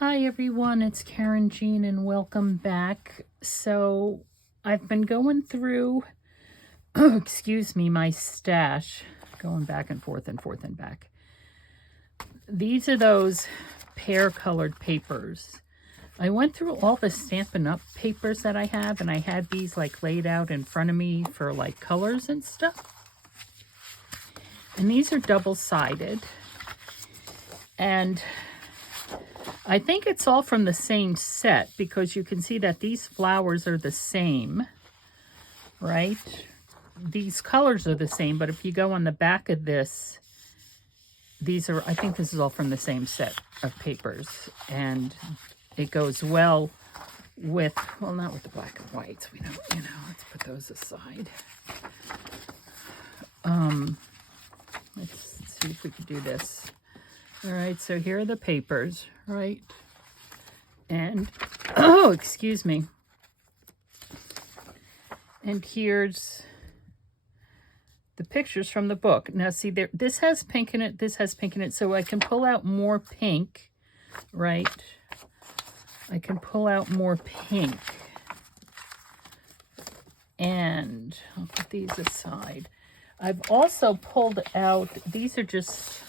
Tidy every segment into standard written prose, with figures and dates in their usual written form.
Hi everyone, it's Karynjean and welcome back. So I've been going through, excuse me, my stash, going back and forth and forth and back. These are those pear colored papers. I went through all the Stampin' Up papers that I have, and I had these like laid out in front of me for like colors and stuff. And these are double-sided. And I think it's all from the same set because you can see that these flowers are the same, right? These colors are the same, but if you go on the back of this, these are, I think this is all from the same set of papers. And it goes well with, well, not with the black and whites. We don't, let's put those aside. Let's see if we can do this. All right, so here are the papers, right? And, oh, excuse me. And here's the pictures from the book. Now, see, there, this has pink in it, this has pink in it, so I can pull out more pink, right? I can pull out more pink. And I'll put these aside. I've also pulled out, these are just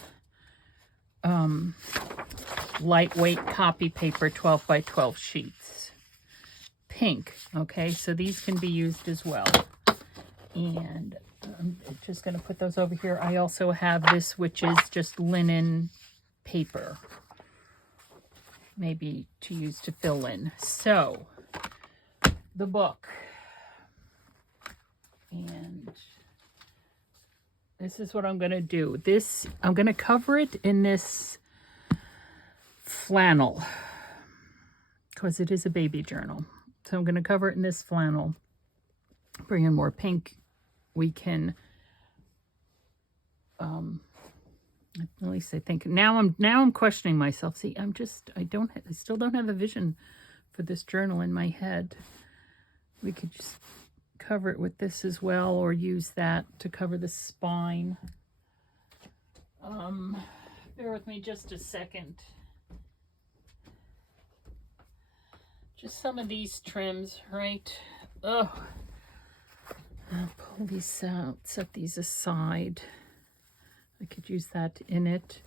lightweight copy paper, 12 by 12 sheets. Pink, okay? So these can be used as well. And I'm just going to put those over here. I also have this, which is just linen paper. Maybe to use to fill in. So, the book. And this is what I'm going to do. This, I'm going to cover it in this flannel because it is a baby journal. So I'm going to cover it in this flannel. Bring in more pink. We can, at least I think, now I'm questioning myself. See, I still don't have a vision for this journal in my head. We could just cover it with this as well, or use that to cover the spine. Bear with me just a second. Just some of these trims, right? Oh, I'll pull these out, set these aside. I could use that in it.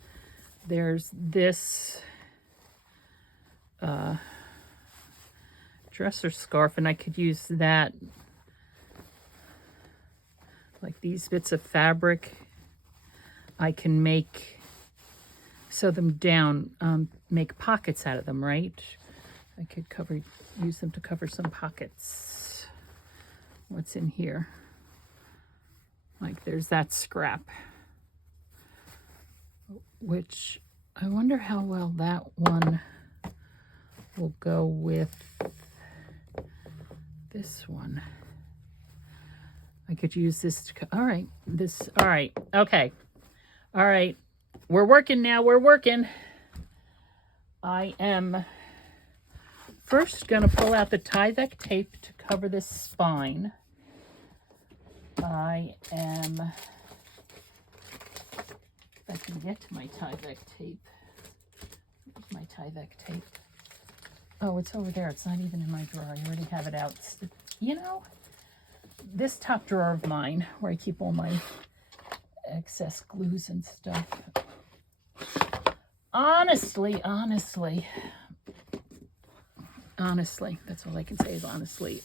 There's this dresser scarf, and I could use that. Like these bits of fabric, I can sew them down, make pockets out of them, right? I could use them to cover some pockets. What's in here? Like there's that scrap, which I wonder how well that one will go with this one. I could use this to, all right, okay. All right, we're working now, we're working. I am first gonna pull out the Tyvek tape to cover this spine. If I can get to my Tyvek tape. Where's my Tyvek tape? Oh, it's over there, it's not even in my drawer, I already have it out. You know, this top drawer of mine, where I keep all my excess glues and stuff. Honestly, that's all I can say is honestly.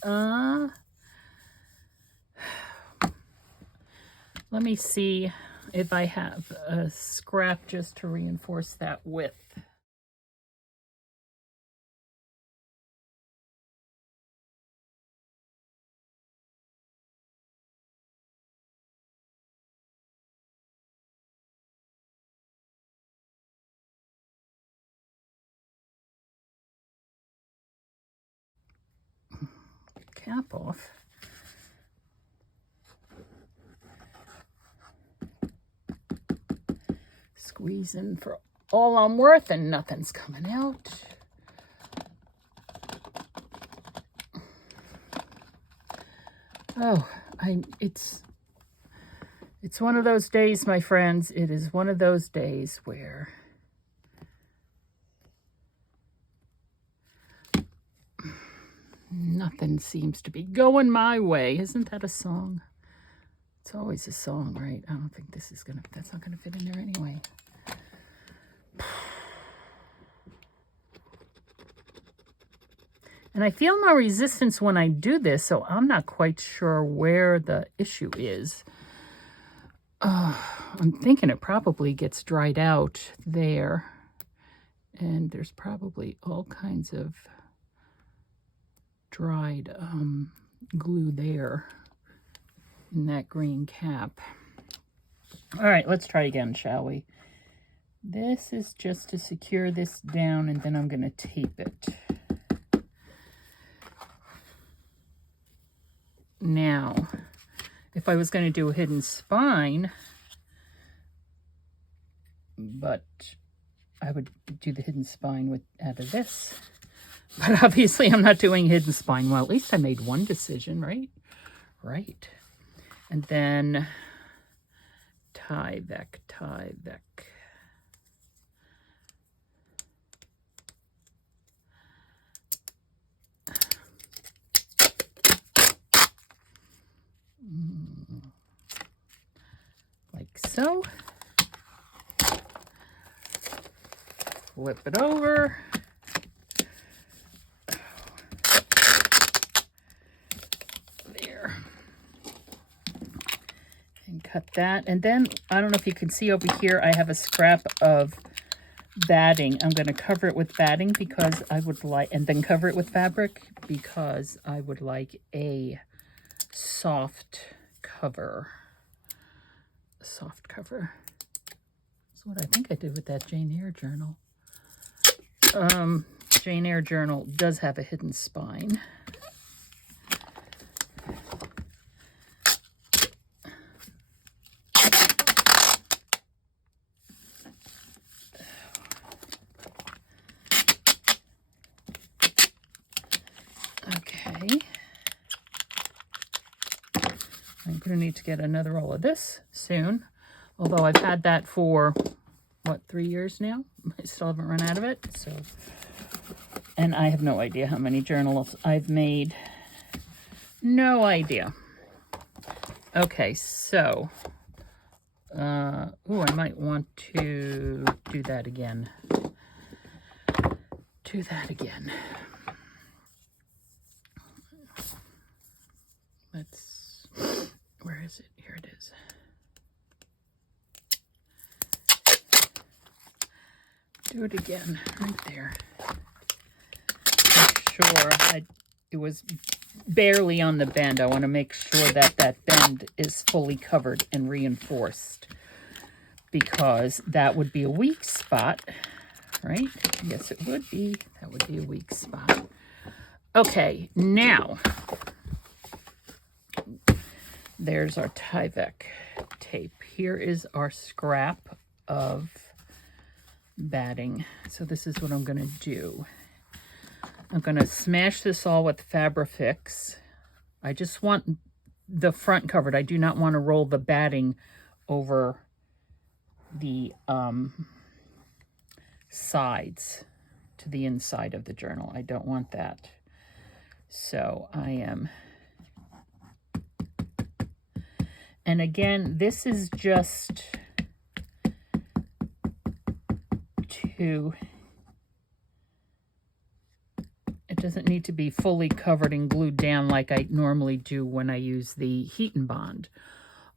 Let me see if I have a scrap just to reinforce that with. Cap off. Squeezing for all I'm worth and nothing's coming out. Oh, it's one of those days, my friends. It is one of those days where Nothing seems to be going my way. Isn't that a song? It's always a song, right? I don't think this is gonna, that's not gonna fit in there anyway. And I feel no resistance when I do this, so I'm not quite sure where the issue is. I'm thinking it probably gets dried out there. And there's probably all kinds of dried glue there in that green cap. All right, let's try again, shall we? This is just to secure this down, and then I'm going to tape it. Now, if I was going to do a hidden spine, but I would do the hidden spine out of this. But obviously I'm not doing hidden spine. Well, at least I made one decision, right? Right. And then Tyvek. Like so. Flip it over. There. And cut that. And then, I don't know if you can see over here, I have a scrap of batting. I'm going to cover it with batting because I would like, and then cover it with fabric because I would like a soft cover. A soft cover. That's what I think I did with that Jane Eyre journal. Jane Eyre journal does have a hidden spine. Okay. I'm going to need to get another roll of this soon. Although I've had that for, what, 3 years now? I still haven't run out of it. So, and I have no idea how many journals I've made. No idea. Okay, so, I might want to do that again. Let's, where is it? Here it is. Do it again, right there. Make sure it was barely on the bend. I want to make sure that that bend is fully covered and reinforced because that would be a weak spot, right? Yes, it would be. That would be a weak spot. Okay, now there's our Tyvek tape. Here is our scrap of batting. So this is what I'm going to do. I'm going to smash this all with Fabrifix. I just want the front covered. I do not want to roll the batting over the sides to the inside of the journal. I don't want that. So I am... And again, this is just to, it doesn't need to be fully covered and glued down like I normally do when I use the Heat and Bond.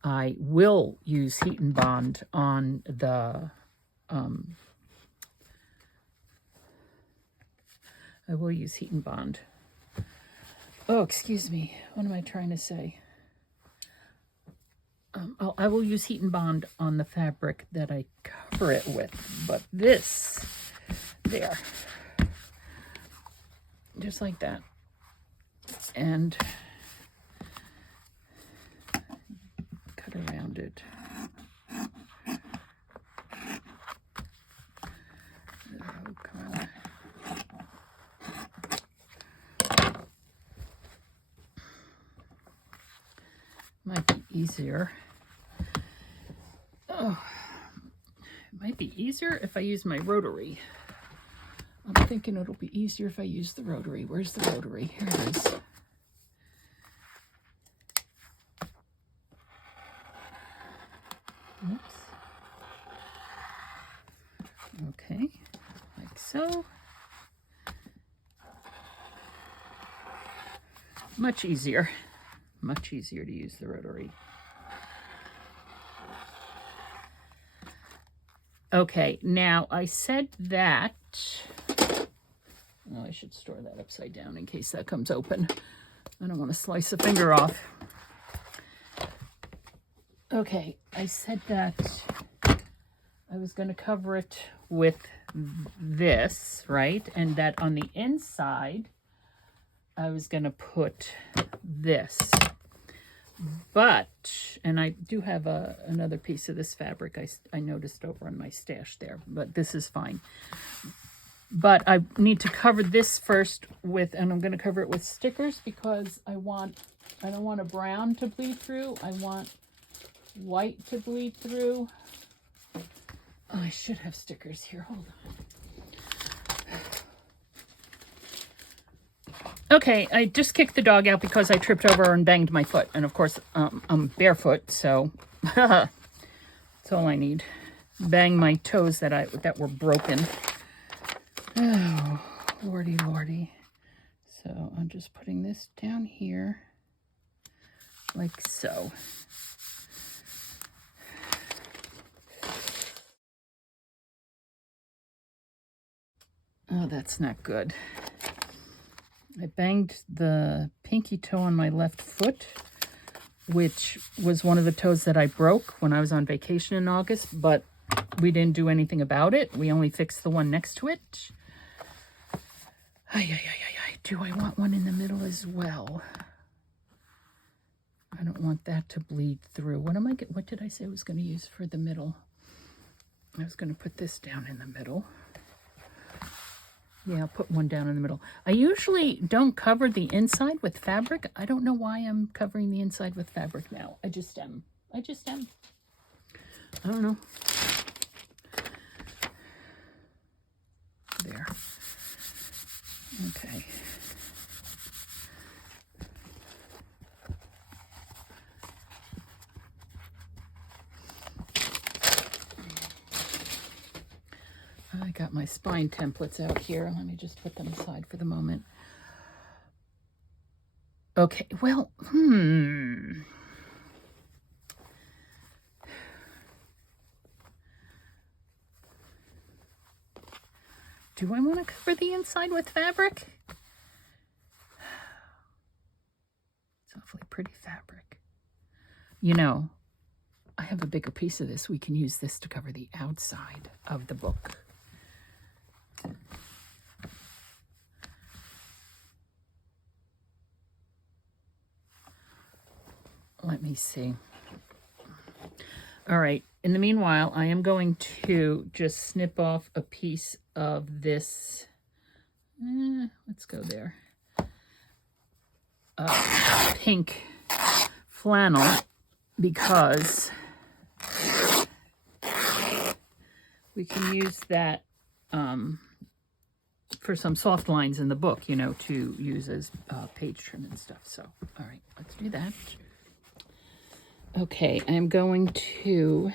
I will use Heat and Bond on the, I will use Heat and Bond. Oh, excuse me. What am I trying to say? I will use Heat and Bond on the fabric that I cover it with, but this, there, just like that, and cut around it. Oh, come on. Might be easier. Oh, it might be easier if I use my rotary. I'm thinking it'll be easier if I use the rotary. Where's the rotary? Here it is. so. Much easier to use the rotary. Okay, now I said that, oh, I should store that upside down in case that comes open. I don't want to slice a finger off. Okay, I said that I was going to cover it with this, right? And that on the inside, I was going to put this. But, and I do have another piece of this fabric I noticed over on my stash there, but this is fine. But I need to cover this first with, and I'm going to cover it with stickers because I don't want a brown to bleed through. I want white to bleed through. Oh, I should have stickers here. Hold on. Okay, I just kicked the dog out because I tripped over and banged my foot. And of course, I'm barefoot, so that's all I need. Bang my toes that were broken. Oh, lordy, lordy. So I'm just putting this down here, like so. Oh, that's not good. I banged the pinky toe on my left foot, which was one of the toes that I broke when I was on vacation in August, but we didn't do anything about it. We only fixed the one next to it. Do I want one in the middle as well? I don't want that to bleed through. What did I say I was going to use for the middle? I was going to put this down in the middle. Yeah, I'll put one down in the middle. I usually don't cover the inside with fabric. I don't know why I'm covering the inside with fabric now. I just am. I don't know. There. Okay. I got my spine templates out here. Let me just put them aside for the moment. Okay, well, do I want to cover the inside with fabric? It's awfully pretty fabric. You know, I have a bigger piece of this. We can use this to cover the outside of the book. Let me see. All right. In the meanwhile, I am going to just snip off a piece of this. Let's go there. Pink flannel, because we can use that for some soft lines in the book, you know, to use as page trim and stuff. So, all right, let's do that. Okay, I'm going to,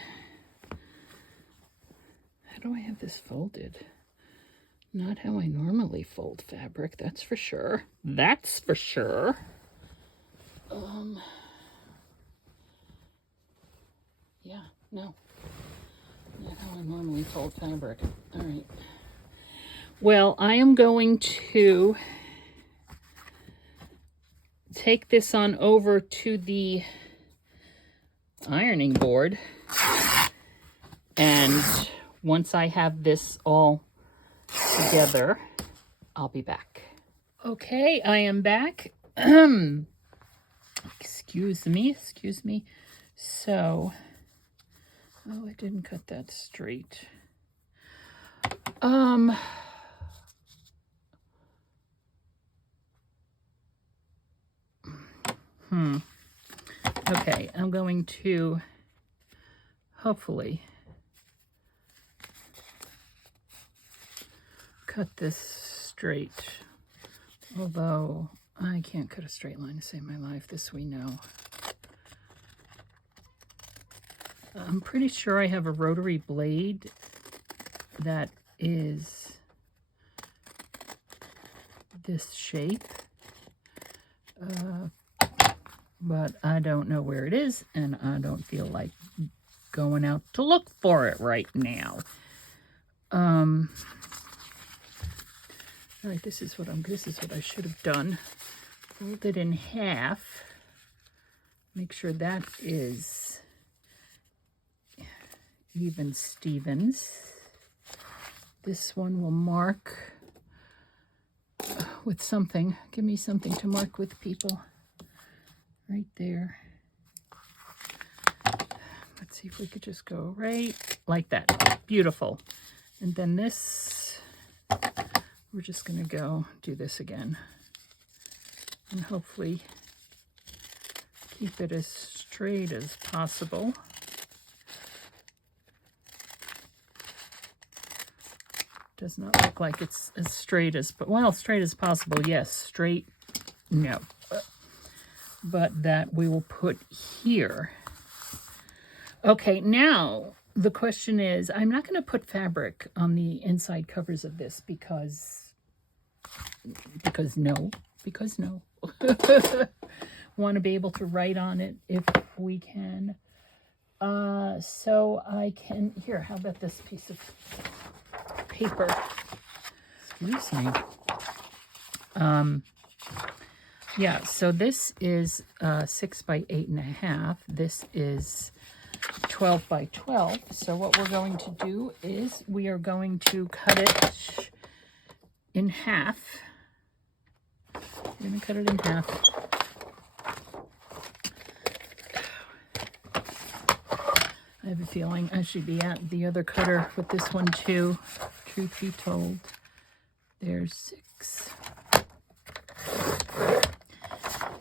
how do I have this folded? Not how I normally fold fabric, that's for sure. That's for sure. Yeah, no. Not how I normally fold fabric. All right. Well, I am going to take this on over to the ironing board, and once I have this all together, I'll be back. Okay, I am back. Excuse me. So, oh, I didn't cut that straight. Okay, I'm going to hopefully cut this straight, although I can't cut a straight line to save my life, this we know. I'm pretty sure I have a rotary blade that is this shape. But I don't know where it is, and I don't feel like going out to look for it right now. All right, this is what I should have done. Fold it in half. Make sure that is even Stevens. This one will mark with something. Give me something to mark with, people. Right there. Let's see if we could just go right like that. Beautiful. And then this, we're just going to go do this again. And hopefully keep it as straight as possible. Does not look like it's as straight as, but well, straight as possible. Yes, straight, no. But that we will put here. Okay, now the question is, I'm not going to put fabric on the inside covers of this because no. Want to be able to write on it if we can. So I can, here, how about this piece of paper? Excuse me. Yeah, so this is 6 by 8.5. This is 12 by 12. So what we're going to do is we are going to cut it in half. We're going to cut it in half. I have a feeling I should be at the other cutter with this one too. Truth be told, there's 6.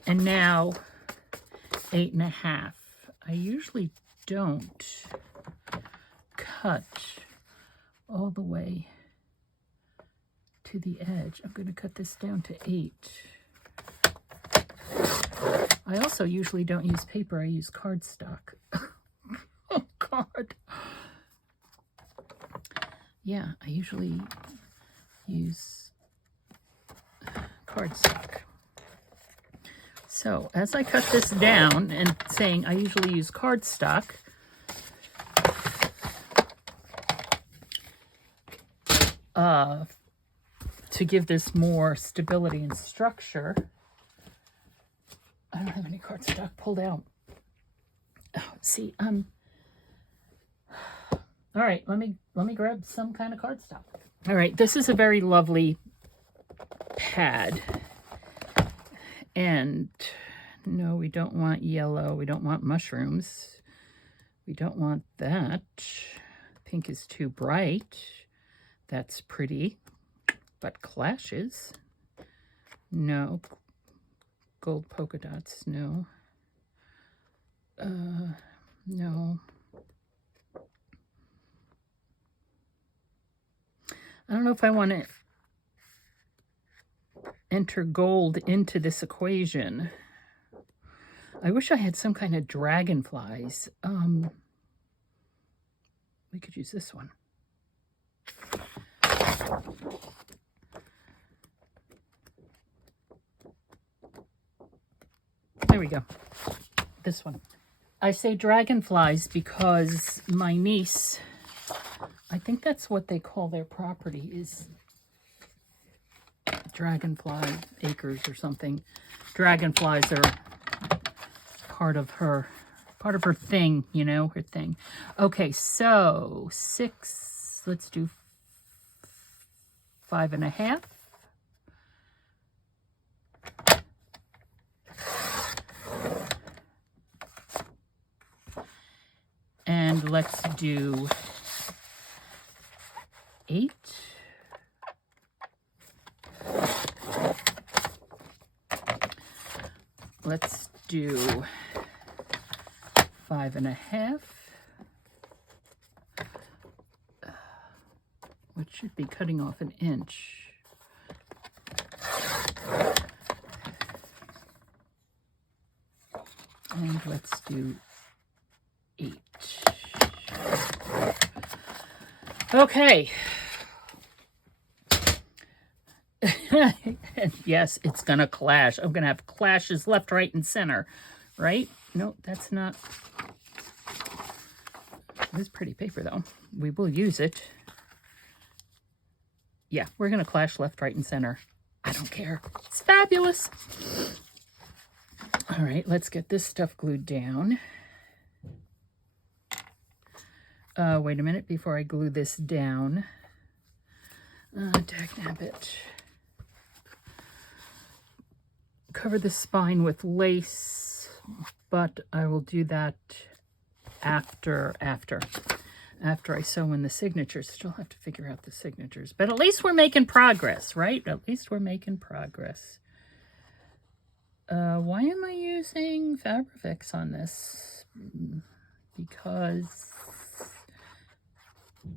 And now 8.5. I usually don't cut all the way to the edge. I'm going to cut this down to 8. I also usually don't use paper. I use cardstock. Oh, God. Yeah, I usually use cardstock. So as I cut this down and saying I usually use cardstock, to give this more stability and structure, I don't have any cardstock pulled out. Oh, see, all right, let me grab some kind of cardstock. All right, this is a very lovely pad. And no, we don't want yellow. We don't want mushrooms. We don't want that. Pink is too bright. That's pretty, but clashes. No. Gold polka dots, no. No. I don't know if I want to enter gold into this equation. I wish I had some kind of dragonflies. We could use this one. There we go. This one. I say dragonflies because my niece, I think that's what they call their property, is Dragonfly Acres or something. Dragonflies are part of her thing, you know, her thing. Okay, so 6, let's do 5.5. And let's do 8. Let's do 5.5, which should be cutting off an inch. And let's do 8. Okay. Yes, it's going to clash. I'm going to have clashes left, right, and center. Right? No, that's not. It is pretty paper, though. We will use it. Yeah, we're going to clash left, right, and center. I don't care. It's fabulous. All right, let's get this stuff glued down. Wait a minute before I glue this down. Dagnabbit. Cover the spine with lace, but I will do that after I sew in the signatures. Still have to figure out the signatures, but at least we're making progress, right? At least we're making progress. Why am I using Fabrifix on this? Because,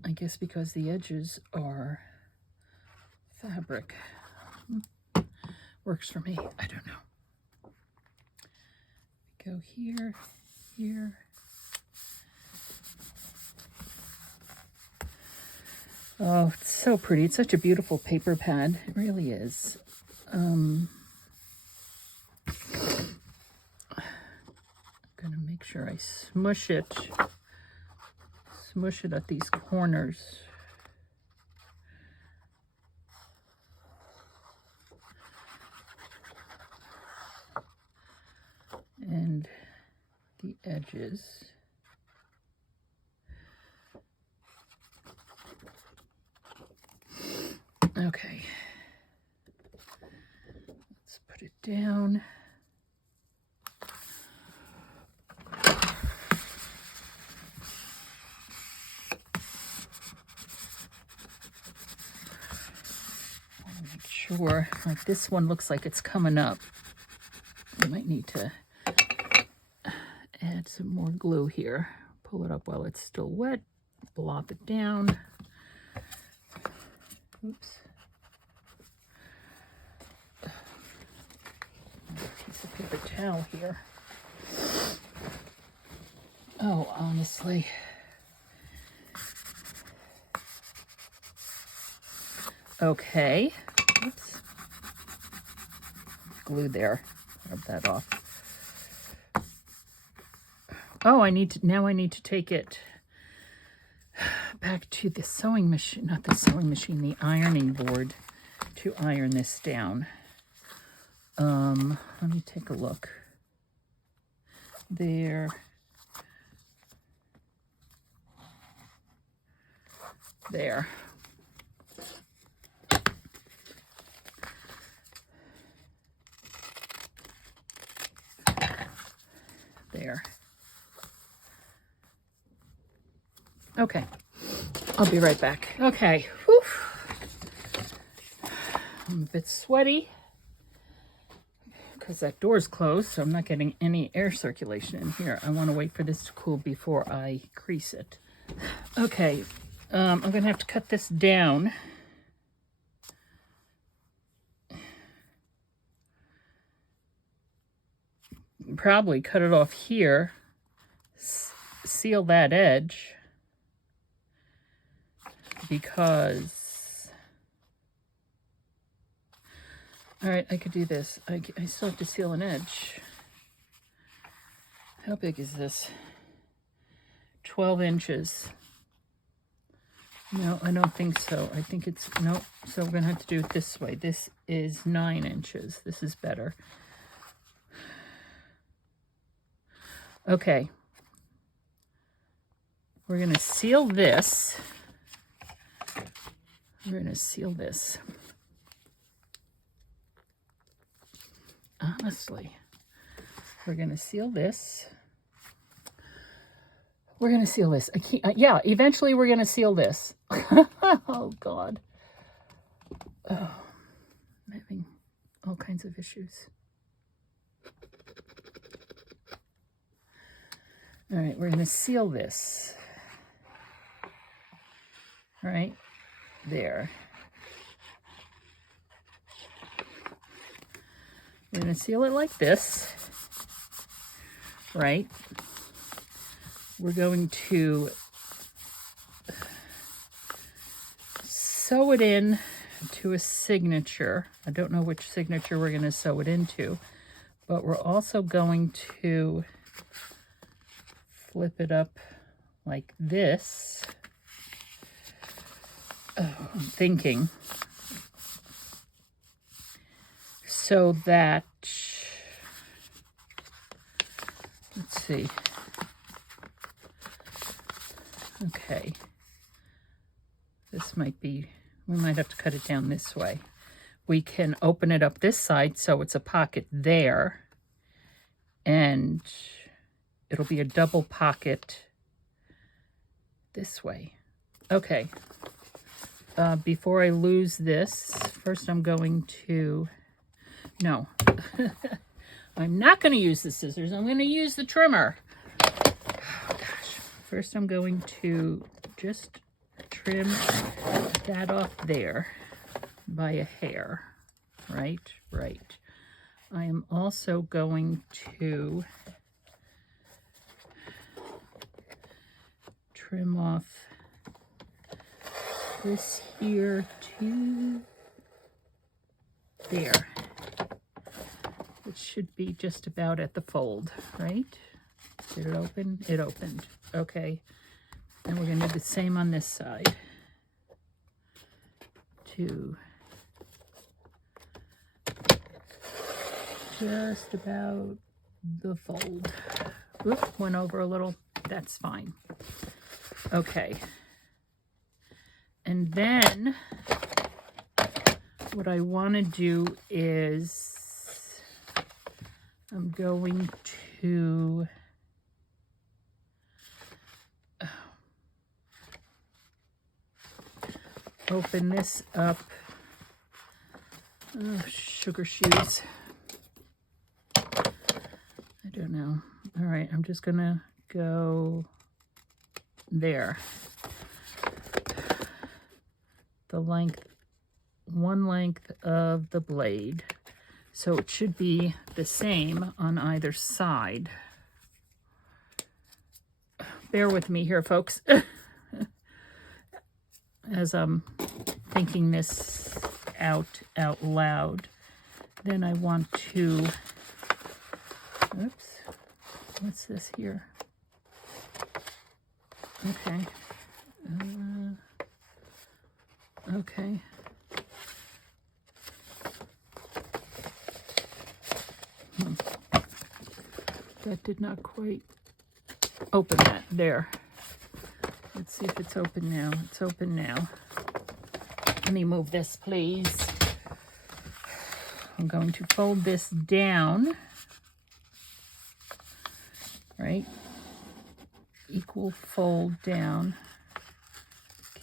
I guess because the edges are fabric. Works for me. I don't know. Go here, here. Oh, it's so pretty. It's such a beautiful paper pad. It really is. I'm going to make sure I smush it at these corners. And the edges. Okay. Let's put it down. Make sure, like this one looks like it's coming up. I might need to add some more glue here. Pull it up while it's still wet. Blop it down. Oops. Piece of paper towel here. Oh, honestly. Okay. Oops. Glue there. Rub that off. Oh, now I need to take it back to the sewing machine, not the sewing machine, the ironing board to iron this down. Let me take a look. There. There. There. Okay. I'll be right back. Okay. Whew. I'm a bit sweaty because that door's closed, so I'm not getting any air circulation in here. I want to wait for this to cool before I crease it. Okay. I'm going to have to cut this down. Probably cut it off here. Seal that edge. Because, all right, I could do this. I still have to seal an edge. How big is this? 12 inches. No, I don't think so. I think it's, nope. So we're going to have to do it this way. This is 9 inches. This is better. Okay. We're going to seal this. We're going to seal this. Honestly, we're going to seal this. We're going to seal this. Yeah, eventually we're going to seal this. Oh, God. Oh, I'm having all kinds of issues. All right, we're going to seal this. All right, there. We're going to seal it like this, right? We're going to sew it in to a signature. I don't know which signature we're going to sew it into, but we're also going to flip it up like this. Oh, I'm thinking so that, let's see. Okay. This might be, we might have to cut it down this way. We can open it up this side so it's a pocket there, and it'll be a double pocket this way. Okay. Before I lose this, first I'm going to, no, I'm not going to use the scissors. I'm going to use the trimmer. Oh, gosh. First I'm going to just trim that off there by a hair. Right. I am also going to trim off this here to there. It should be just about at the fold, right? Did it open? It opened. Okay. And we're going to do the same on this side. To just about the fold. Oop, went over a little. That's fine. Okay. And then what I want to do is I'm going to open this up. Oh, sugar shoes. I don't know. All right, I'm just gonna go there. The length, one length of the blade. So it should be the same on either side. Bear with me here, folks. As I'm thinking this out loud, then I want to, oops, what's this here? Okay. Okay. That did not quite open that. There. Let's see if it's open now. It's open now. Let me move this, please. I'm going to fold this down. Right? Equal fold down.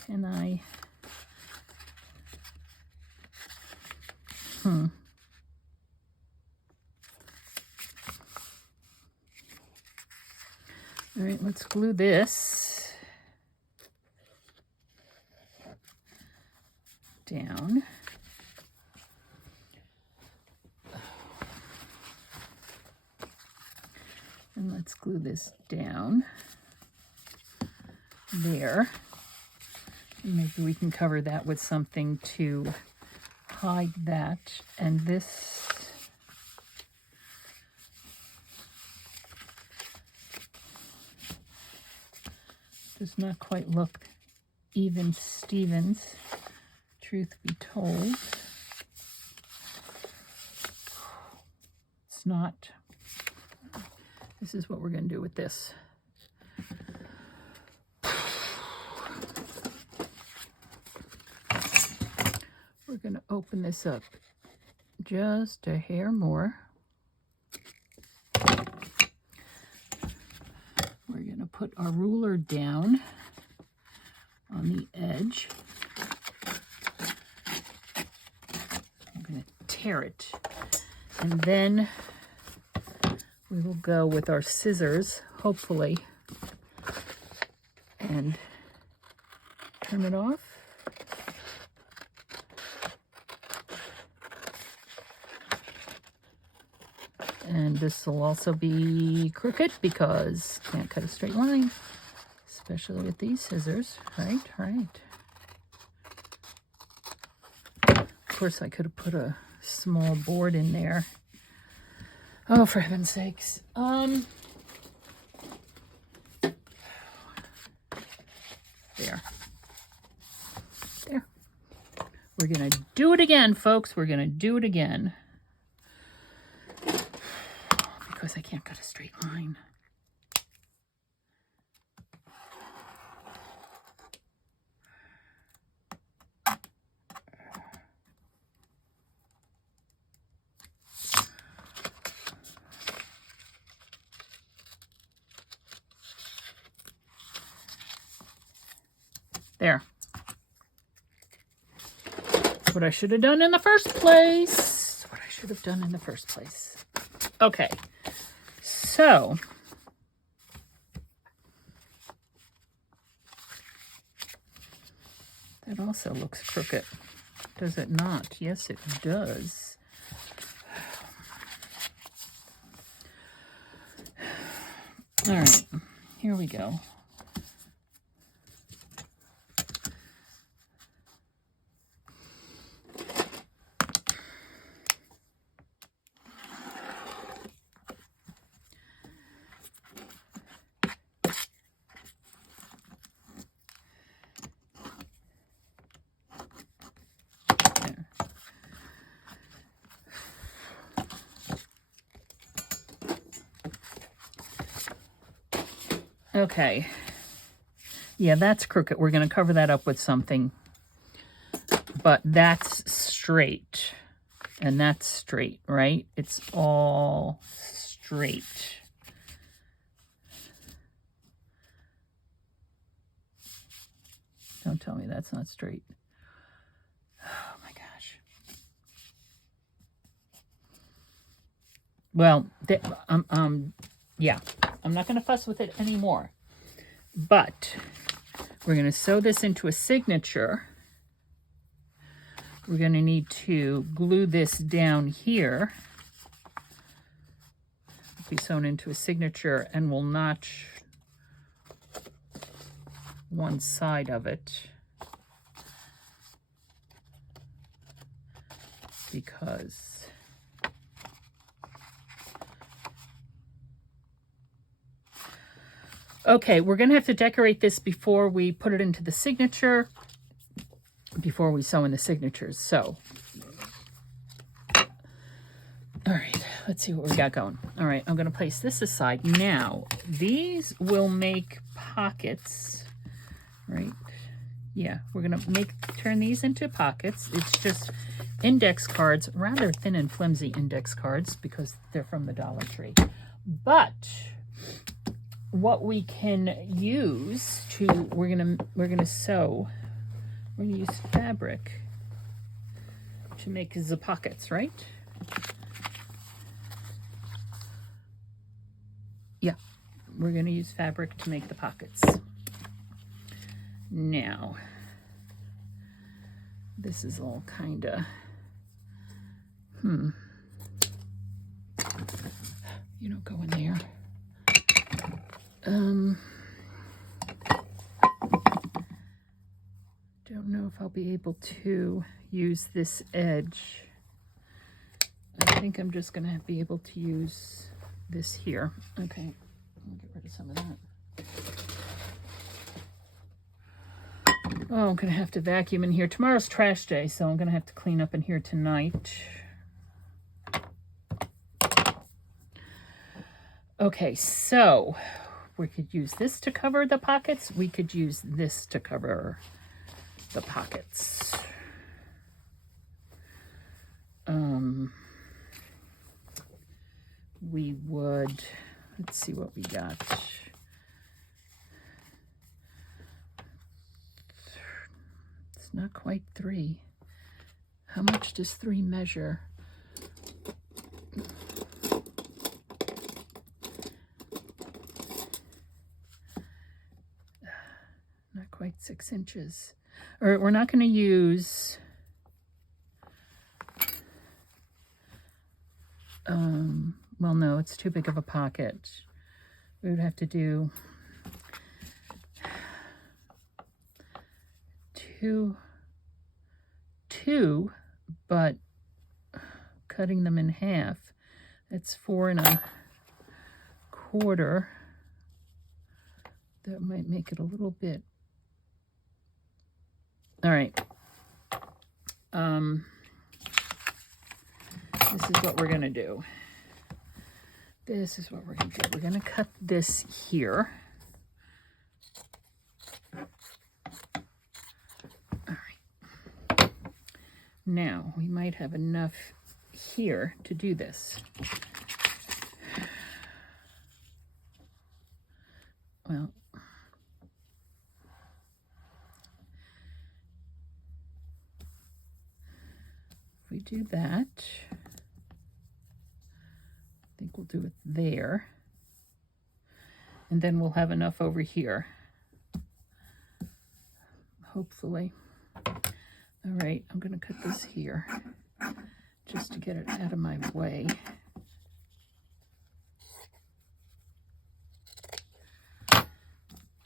Can I? All right, let's glue this down. And let's glue this down there. Maybe we can cover that with something to hide that. And this does not quite look even Stevens, truth be told. It's not. This is what we're going to do with this. We're going to open this up just a hair more. We're going to put our ruler down on the edge. I'm going to tear it. And then we will go with our scissors, hopefully, and trim it off. And this will also be crooked because can't cut a straight line, especially with these scissors. Right. course, I could have put a small board in there. Oh, for heaven's sakes. There. There. We're going to do it again, folks. We're going to do it again. Because I can't cut a straight line. There. That's what I should have done in the first place. What I should have done in the first place. Okay. So, that also looks crooked. Does it not? Yes, it does. All right. Here we go. Okay. Yeah, that's crooked. We're going to cover that up with something. But that's straight. And that's straight, right? It's all straight. Don't tell me that's not straight. Oh my gosh. Well, yeah, I'm not going to fuss with it anymore. But we're going to sew this into a signature. We're going to need to glue this down here. Be sewn into a signature, and we'll notch one side of it because okay, we're going to have to decorate this before we put it into the signature, before we sew in the signatures. So, all right, let's see what we got going. All right, I'm going to place this aside. Now, these will make pockets, right? Yeah, we're going to turn these into pockets. It's just index cards, rather thin and flimsy index cards because they're from the Dollar Tree. But what we can use to, we're gonna sew, we're gonna use fabric to make the pockets, right? Yeah, we're gonna use fabric to make the pockets. Now, this is all kinda, you don't go in there. Don't know if I'll be able to use this edge. I think I'm just gonna be able to use this here. Okay, I'll get rid of some of that. Oh, I'm gonna have to vacuum in here. Tomorrow's trash day, so I'm gonna have to clean up in here tonight. Okay, so we could use this to cover the pockets. We could use this to cover the pockets. We would, let's see what we got. It's not quite 3. How much does 3 measure? Not quite 6 inches. Or we're not going to use well, no, it's too big of a pocket. We would have to do two but cutting them in half, that's 4 1/4. That might make it a little bit. All right. This is what we're going to do. This is what we're going to do. We're going to cut this here. All right. Now, we might have enough here to do this. Well, if we do that, I think we'll do it there. And then we'll have enough over here. Hopefully. All right, I'm going to cut this here just to get it out of my way.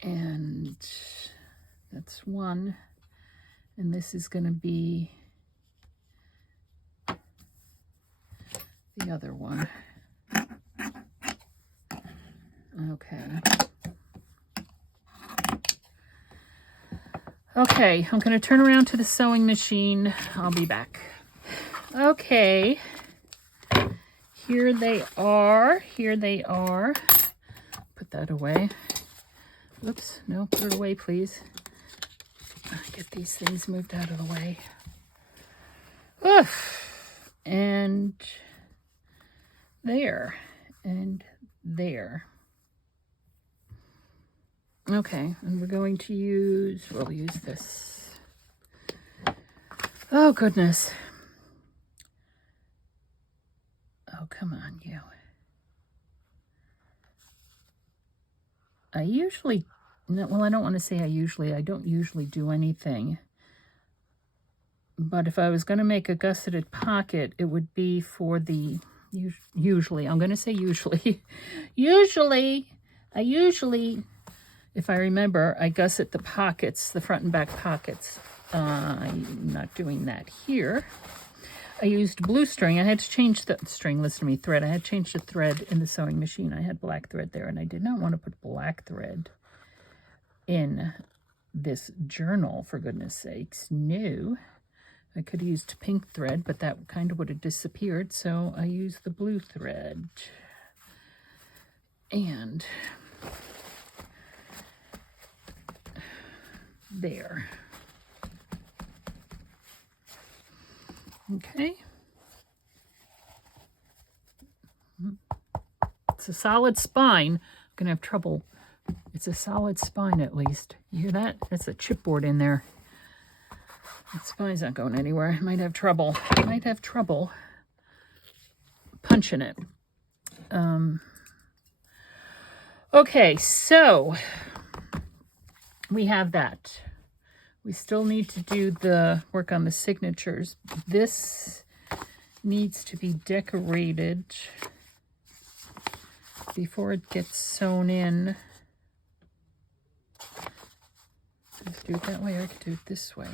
And that's one. And this is going to be the other one. Okay. Okay, I'm going to turn around to the sewing machine. I'll be back. Okay. Here they are. Here they are. Put that away. Whoops. No, put it away, please. Get these things moved out of the way. Oof. And there. And there. Okay, and we're going to use, we'll use this. Oh, goodness. Oh, come on, you. I usually, well, I don't want to say I don't usually do anything. But if I was going to make a gusseted pocket, it would be for the, usually, I'm going to say usually. I usually, if I remember, I gusset the pockets, the front and back pockets. I'm not doing that here. I used blue string. I had to change the string, listen to me, thread. I had to change the thread in the sewing machine. I had black thread there, and I did not want to put black thread in this journal, for goodness sakes. No. I could have used pink thread, but that kind of would have disappeared, so I used the blue thread. And there. Okay. It's a solid spine. I'm going to have trouble. It's a solid spine at least. You hear that? That's a chipboard in there. That spine's not going anywhere. I might have trouble. Punching it. Okay, so we have that. We still need to do the work on the signatures. This needs to be decorated before it gets sewn in. Let's do it that way, or I could do it this way.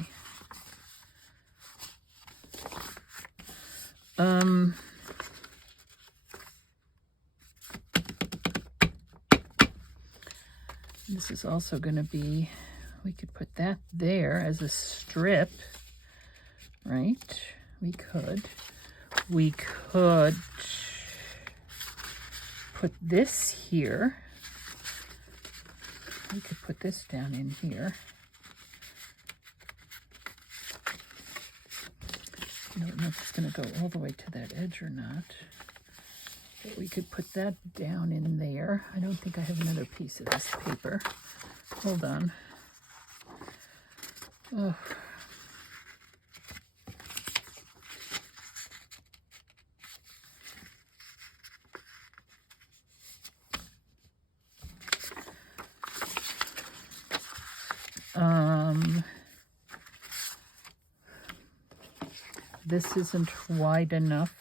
This is also going to be, we could put that there as a strip, right? We could put this here. We could put this down in here. I don't know if it's going to go all the way to that edge or not. But we could put that down in there. I don't think I have another piece of this paper. Hold on. Oh. This isn't wide enough.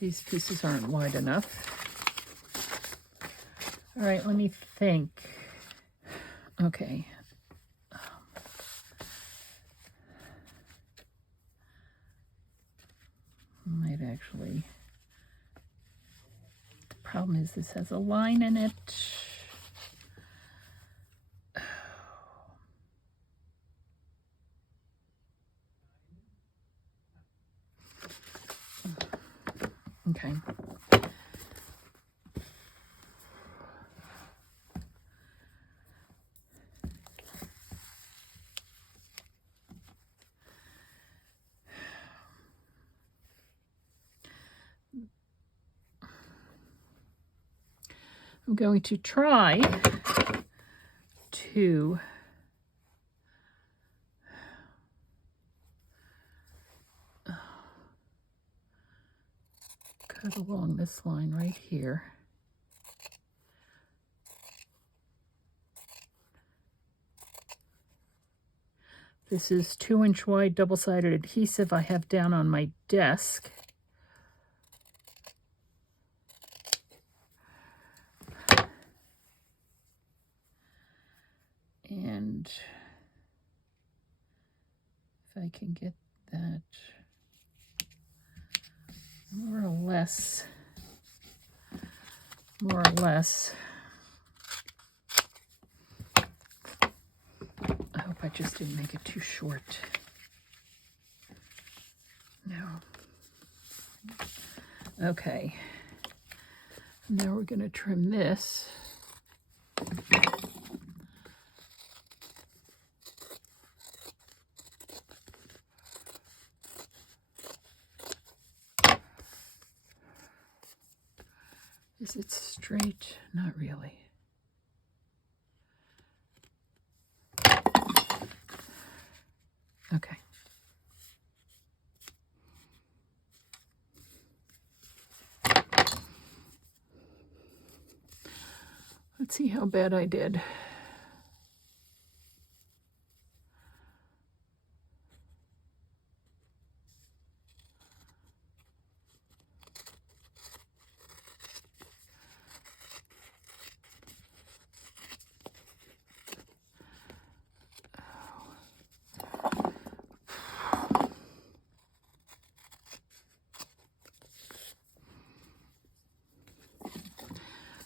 These pieces aren't wide enough. All right, let me think. Okay. actually. The problem is this has a line in it. Okay. I'm going to try to cut along this line right here. This is 2-inch wide double-sided adhesive I have down on my desk. And if I can get that more or less, I hope I just didn't make it too short. No. Okay. Now we're going to trim this. Is it straight? Not really. Okay. Let's see how bad I did.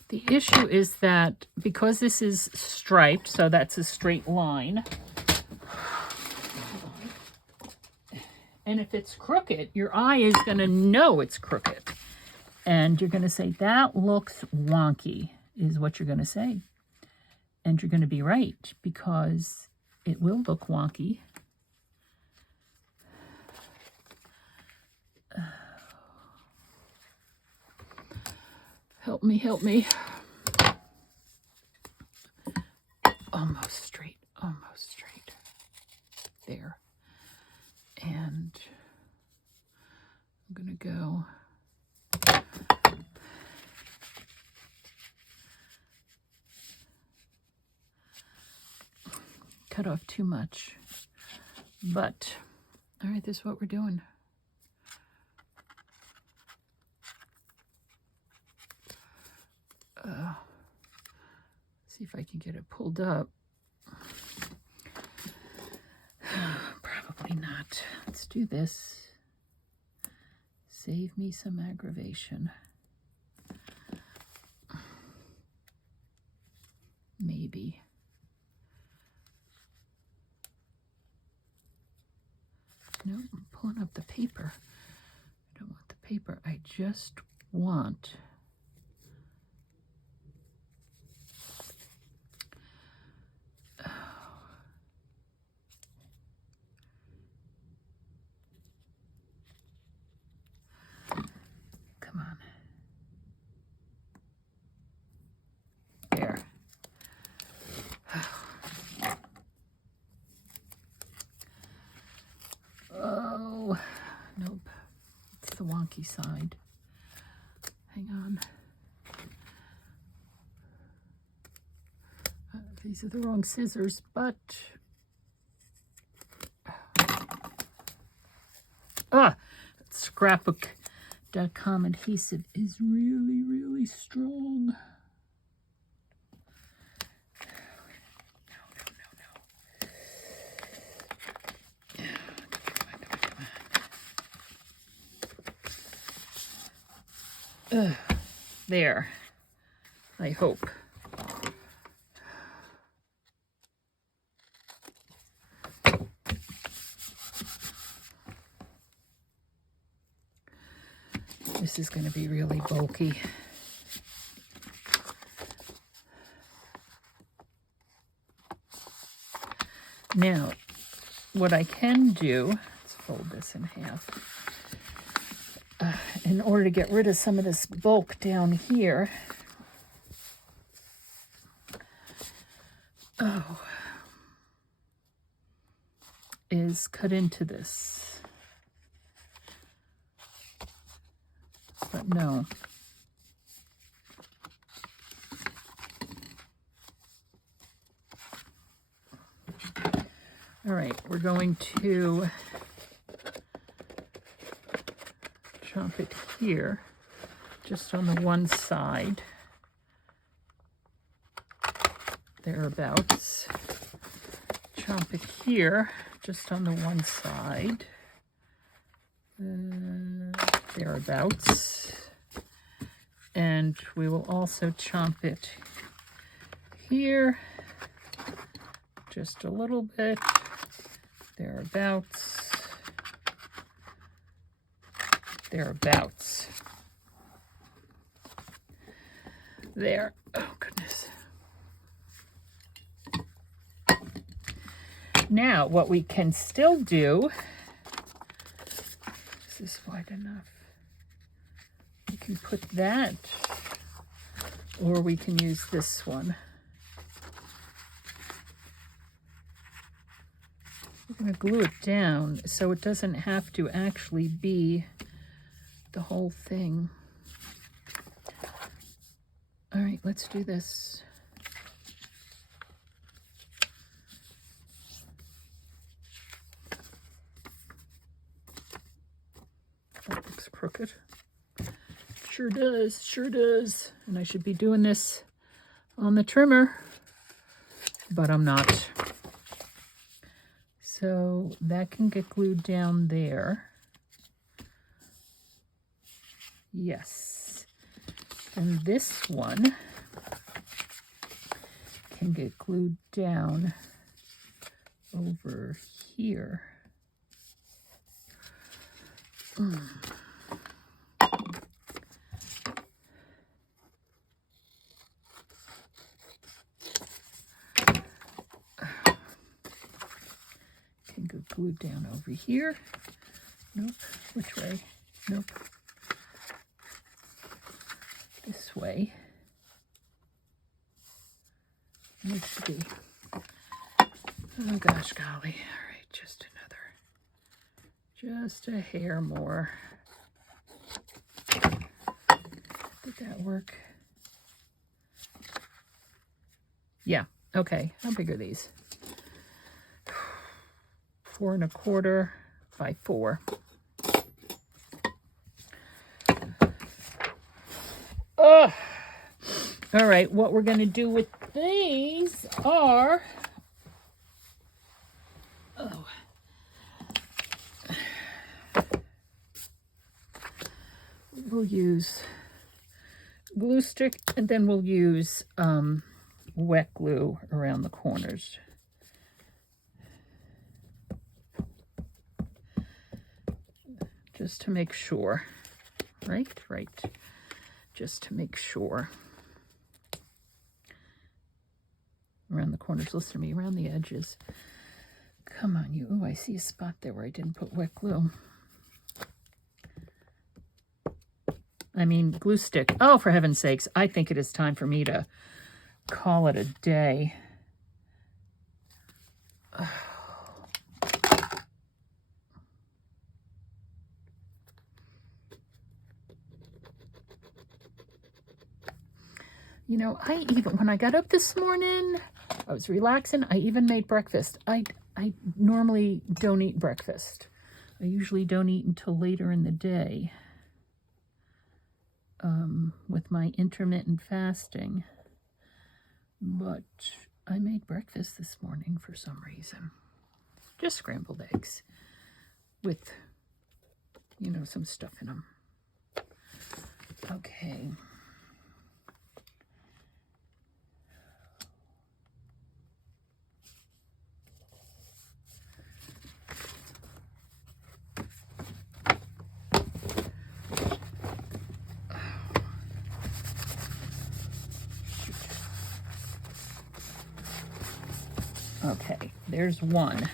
The issue is that because this is striped, so that's a straight line, and if it's crooked, your eye is going to know it's crooked. And you're going to say, that looks wonky, is what you're going to say. And you're going to be right, because it will look wonky. Help me, help me. Almost straight, almost straight. There. And I'm going to go cut off too much. But, all right, this is what we're doing. See if I can get it pulled up. Probably not. Let's do this. Save me some aggravation. Maybe. No, I'm pulling up the paper. I don't want the paper. I just want come on. There. Oh, nope. It's the wonky side. Hang on. These are the wrong scissors, but scrapbook.com adhesive is really, really strong. There, I hope. This is going to be really bulky. Now, what I can do, let's fold this in half. In order to get rid of some of this bulk down here, is cut into this. But no. All right, we're going to chop it here, just on the one side, thereabouts. Chop it here, just on the one side, thereabouts. And we will also chop it here, just a little bit, thereabouts, thereabouts. There. Oh, goodness. Now, what we can still do, this is wide enough. We can put that, or we can use this one. We're going to glue it down so it doesn't have to actually be the whole thing. All right, let's do this. That looks crooked. Sure does, sure does. And I should be doing this on the trimmer, but I'm not. So that can get glued down there. Yes. And this one can get glued down over here. Can go glued down over here. Nope. Which way? Nope. This way. Needs to be. Oh gosh, golly. All right, just a hair more. Did that work? Yeah, okay. How big are these? 4 1/4 by 4. Oh, all right. What we're going to do with these are, we'll use glue stick, and then we'll use wet glue around the corners. Just to make sure, right? Just to make sure. Around the corners, listen to me, around the edges. Come on, you. Oh, I see a spot there where I didn't put wet glue. I mean, glue stick. Oh, for heaven's sakes, I think it is time for me to call it a day. You know, when I got up this morning, I was relaxing. I even made breakfast. I normally don't eat breakfast. I usually don't eat until later in the day with my intermittent fasting. But I made breakfast this morning for some reason. Just scrambled eggs with, some stuff in them. Okay. Okay, there's one.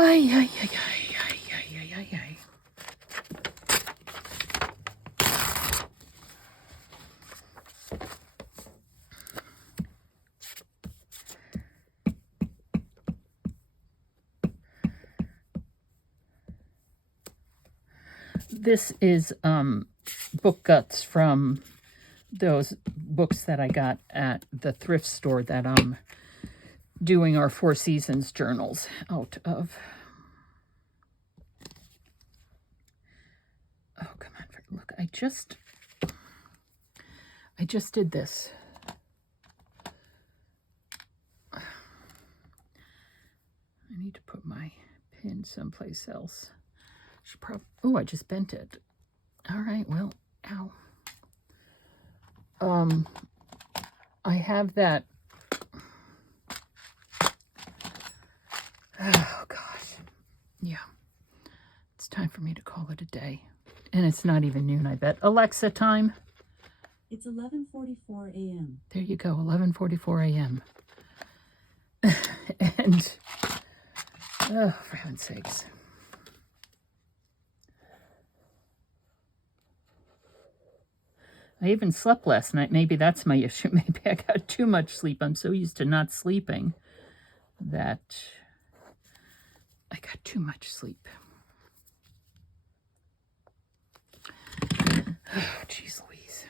Ay, ay, ay, ay, ay, ay, ay, ay. This is book guts from those books that I got at the thrift store that I'm doing our Four Seasons journals out of. Oh, come on. Look, I just did this. I need to put my pin someplace else. Should probably, oh, I just bent it. All right, well, ow. I have that. Oh, gosh. Yeah. It's time for me to call it a day. And it's not even noon, I bet. Alexa, time? It's 11:44 a.m. There you go, 11:44 a.m. And, oh, for heaven's sakes. I even slept last night. Maybe that's my issue. Maybe I got too much sleep. I'm so used to not sleeping that I got too much sleep. Oh, geez Louise.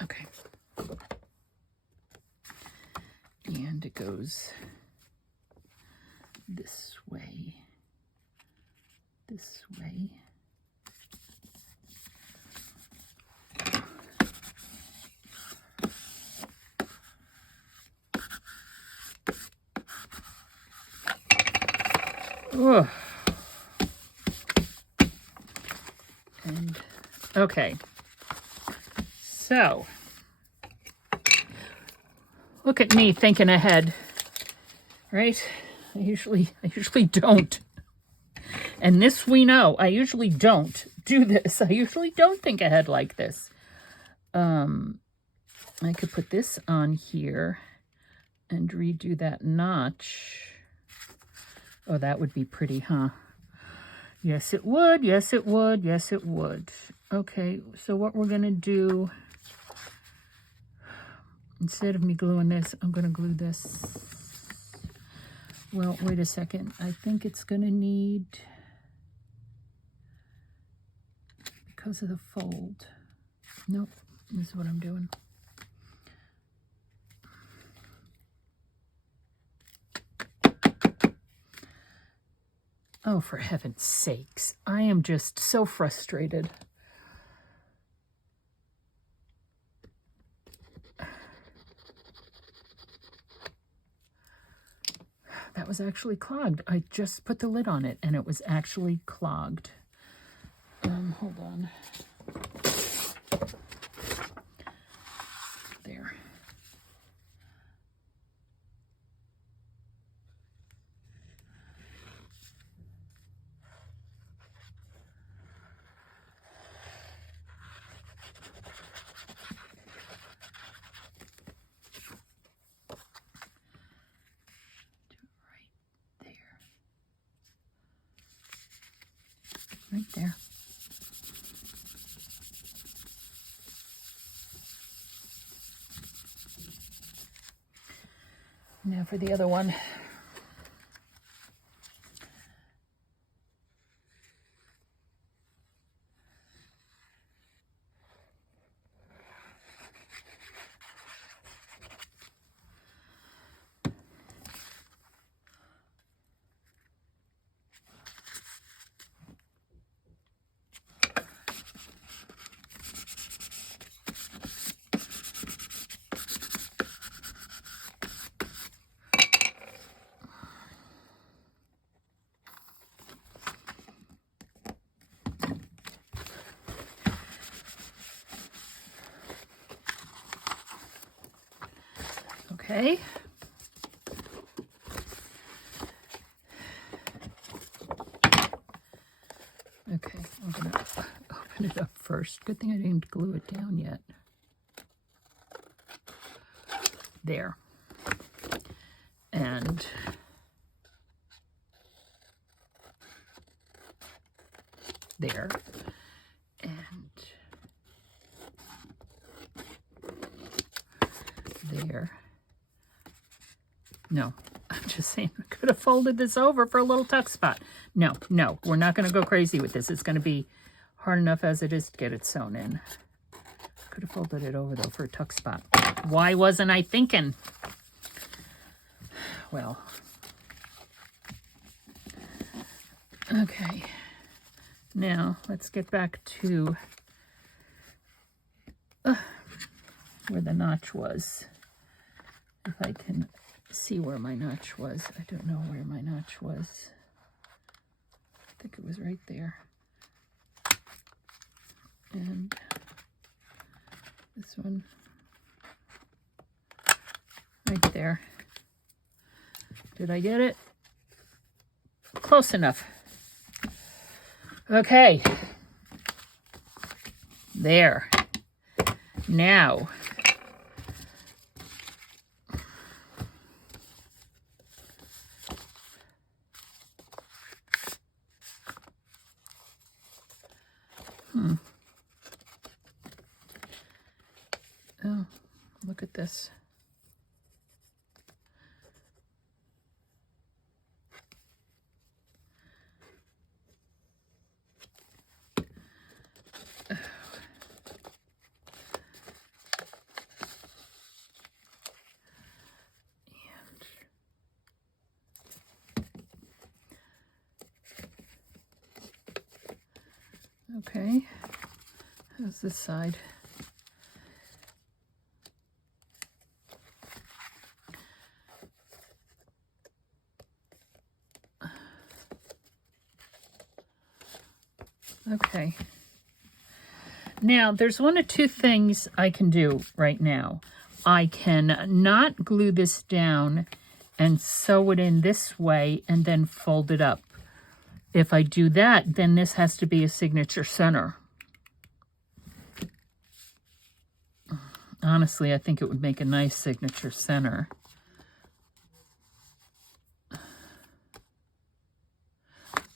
Okay. And it goes this way. This way. Ugh. And okay, so look at me thinking ahead, right? I usually don't, and this we know. I usually don't do this. I usually don't think ahead like this. I could put this on here and redo that notch. Oh, that would be pretty, huh? Yes, it would. Yes, it would. Yes, it would. Okay, so what we're going to do, instead of me gluing this, I'm going to glue this. Well, wait a second. I think it's going to need, because of the fold. Nope, this is what I'm doing. Oh, for heaven's sakes. I am just so frustrated. That was actually clogged. I just put the lid on it and it was actually clogged. Hold on. There. Right there. Now for the other one. Okay. Okay, I'm going to open it up first. Good thing I didn't glue it down yet. There. And there. And there. No, I'm just saying I could have folded this over for a little tuck spot. No, we're not going to go crazy with this. It's going to be hard enough as it is to get it sewn in. Could have folded it over, though, for a tuck spot. Why wasn't I thinking? Well. Okay. Now, let's get back to where the notch was. If I can see where my notch was. I don't know where my notch was. I think it was right there. And this one right there. Did I get it? Close enough. Okay. There. Now, oh, look at this. Okay, how's this side? Okay. Now, there's one of two things I can do right now. I can not glue this down and sew it in this way and then fold it up. If I do that, then this has to be a signature center. Honestly, I think it would make a nice signature center.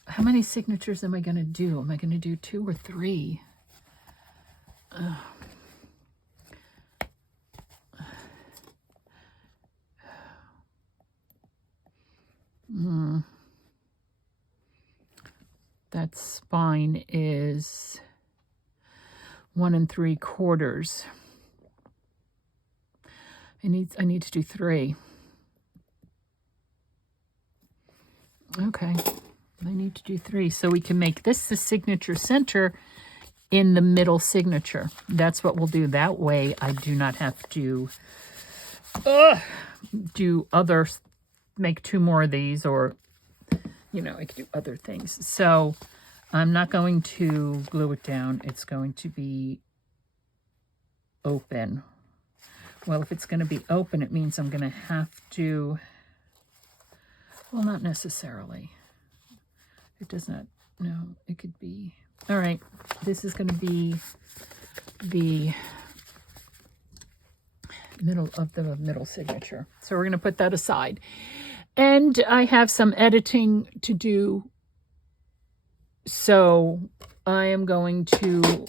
How many signatures am I going to do? Am I going to do 2 or 3? That spine is 1 3/4. I need to do 3. Okay, I need to do 3 so we can make this the signature center in the middle signature. That's what we'll do. That way I do not have to make 2 more of these, or I could do other things. So I'm not going to glue it down. It's going to be open. Well, if it's going to be open, it means I'm going to have to, well, not necessarily. It does not, no, it could be, all right, this is going to be the middle of the middle signature. So we're going to put that aside. And I have some editing to do, so I am going to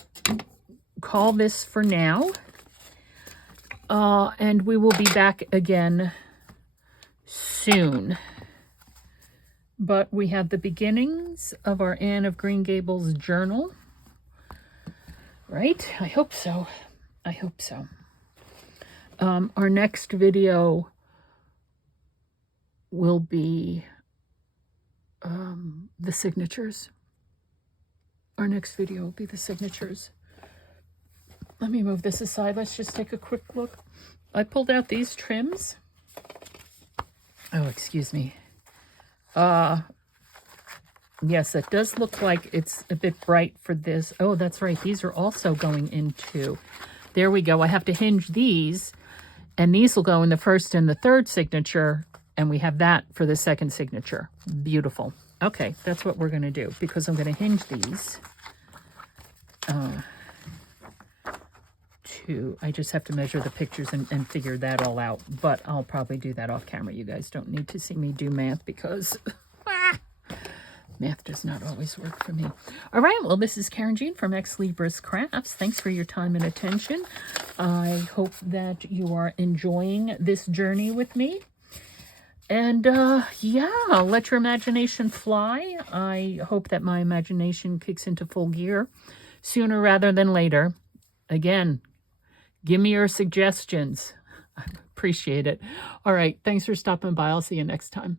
call this for now. And we will be back again soon. But we have the beginnings of our Anne of Green Gables journal. Right? I hope so. I hope so. Our next video will be the signatures. Our next video will be the signatures. Let me move this aside. Let's just take a quick look. I pulled out these trims. Oh, excuse me. Yes, it does look like it's a bit bright for this. Oh, that's right. These are also going into, there we go. I have to hinge these, And these will go in the first and the third signature, and we have that for the second signature. Beautiful. Okay, that's what we're going to do, because I'm going to hinge these. I just have to measure the pictures and figure that all out. But I'll probably do that off camera. You guys don't need to see me do math because math does not always work for me. All right, well, this is Karynjean from Ex Libris Crafts. Thanks for your time and attention. I hope that you are enjoying this journey with me. And yeah, let your imagination fly. I hope that my imagination kicks into full gear sooner rather than later. Again, give me your suggestions. I appreciate it. All right, thanks for stopping by. I'll see you next time.